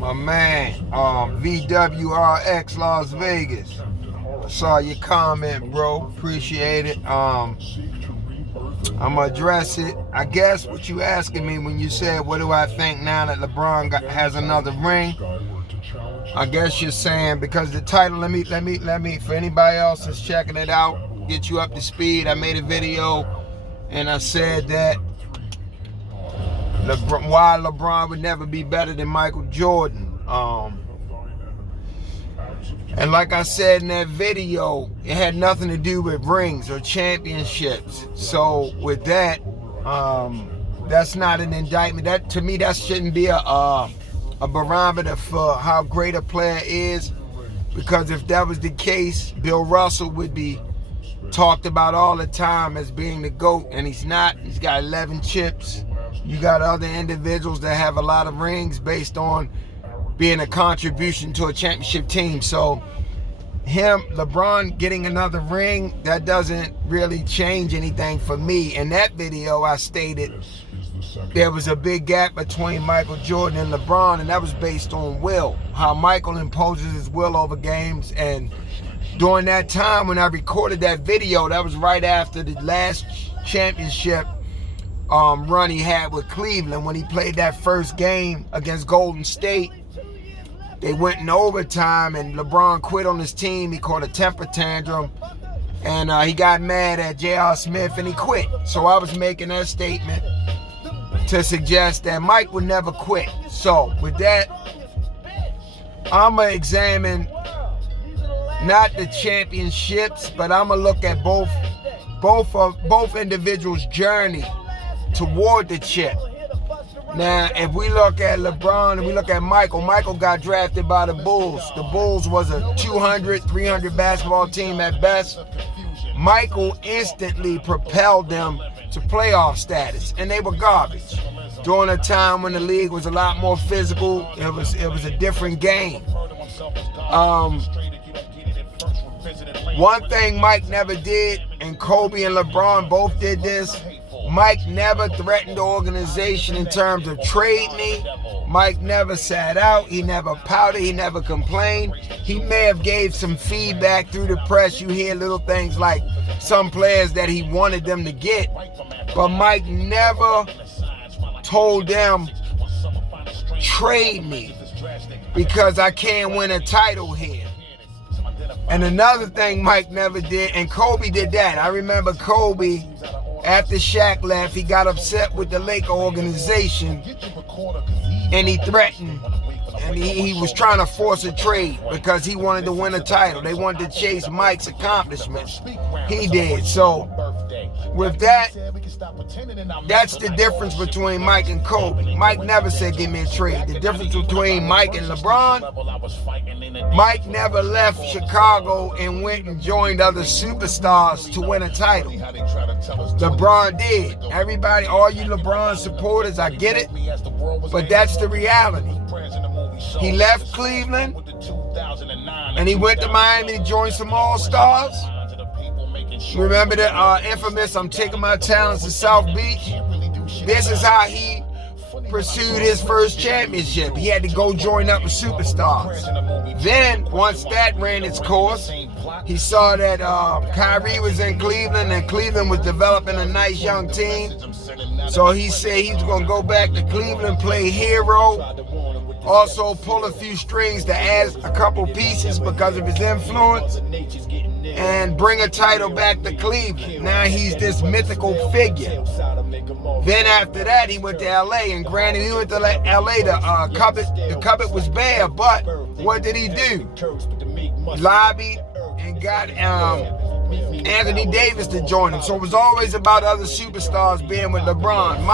My man, VWRX Las Vegas. Saw your comment, bro. Appreciate it. I'm gonna address it. I guess what you asking me when you said, what do I think now that LeBron has another ring? I guess you're saying because the title. Let me. For anybody else that's checking it out, get you up to speed. I made a video and I said that why LeBron would never be better than Michael Jordan. And like I said in that video, it had nothing to do with rings or championships. So with that, that's not an indictment. That to me, that shouldn't be a barometer for how great a player is. Because if that was the case, Bill Russell would be talked about all the time as being the GOAT, and he's not. He's got 11 chips. You got other individuals that have a lot of rings based on being a contribution to a championship team. So LeBron getting another ring, that doesn't really change anything for me. In that video, I stated there was a big gap between Michael Jordan and LeBron, and that was based on will, how Michael imposes his will over games. And during that time when I recorded that video, that was right after the last championship run he had with Cleveland when he played that first game against Golden State. They went in overtime and LeBron quit on his team. He caught a temper tantrum and he got mad at J.R. Smith and he quit. So I was making that statement to suggest that Mike would never quit. So with that, I'm going to examine not the championships, but I'm going to look at both individuals' journey toward the chip. Now, if we look at LeBron and we look at Michael got drafted by the Bulls. The Bulls was a 200, 300 basketball team at best. Michael instantly propelled them to playoff status, and they were garbage. During a time when the league was a lot more physical, it was a different game. One thing Mike never did, and Kobe and LeBron both did this, Mike never threatened the organization in terms of trade me. Mike never sat out. He never pouted. He never complained. He may have gave some feedback through the press. You hear little things like some players that he wanted them to get. But Mike never told them, trade me because I can't win a title here. And another thing Mike never did, and Kobe did that. I remember Kobe, after Shaq left, he got upset with the Laker organization and he threatened, and he was trying to force a trade because he wanted to win a title. They wanted to chase Mike's accomplishments. He did. So with that, that's the difference between Mike and Kobe. Mike never said give me a trade. The difference between Mike and LeBron, Mike never left Chicago and went and joined other superstars to win a title. LeBron did. Everybody, all you LeBron supporters, I get it, but that's the reality. He left Cleveland and he went to Miami to join some All-Stars. Remember the infamous I'm taking my talents to South Beach? This is how he pursued his first championship. He had to go join up with superstars. Then, once that ran its course, he saw that Kyrie was in Cleveland and Cleveland was developing a nice young team. So he said he's going to go back to Cleveland, play hero, also pull a few strings to add a couple pieces because of his influence, and bring a title back to Cleveland. Now he's this mythical figure. Then after that, he went to L.A. And granted, he went to L.A. The cupboard was bare, but what did he do? Lobbied and got Anthony Davis to join him. So it was always about other superstars being with LeBron.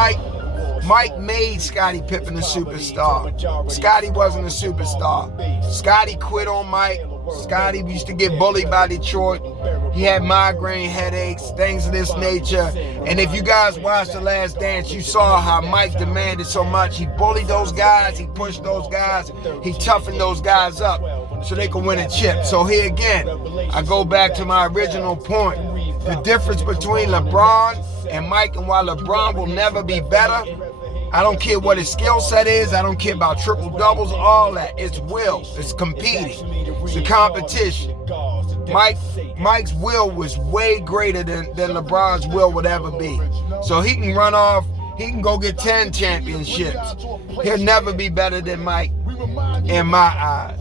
Mike made Scottie Pippen a superstar. Scottie wasn't a superstar. Scottie quit on Mike. Scottie used to get bullied by Detroit. He had migraine headaches, things of this nature. And if you guys watched The Last Dance, you saw how Mike demanded so much. He bullied those guys, he pushed those guys, he toughened those guys up so they could win a chip. So here again, I go back to my original point. The difference between LeBron and Mike, and why LeBron will never be better, I don't care what his skill set is. I don't care about triple doubles, all that. It's will. It's competing. It's a competition. Mike's will was way greater than LeBron's will would ever be. So he can run off. He can go get 10 championships. He'll never be better than Mike in my eyes.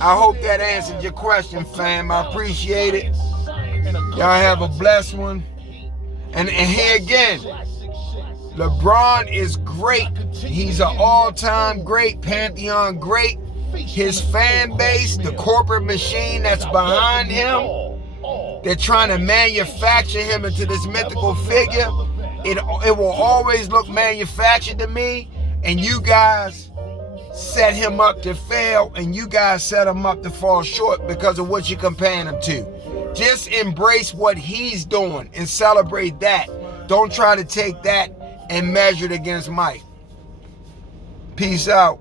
I hope that answered your question, fam. I appreciate it. Y'all have a blessed one. And here again, LeBron is great. He's an all-time great, Pantheon great. His fan base, the corporate machine that's behind him, they're trying to manufacture him into this mythical figure. It will always look manufactured to me, and you guys set him up to fail, and you guys set him up to fall short because of what you're comparing him to. Just embrace what he's doing and celebrate that. Don't try to take that and measure it against Mike. Peace out.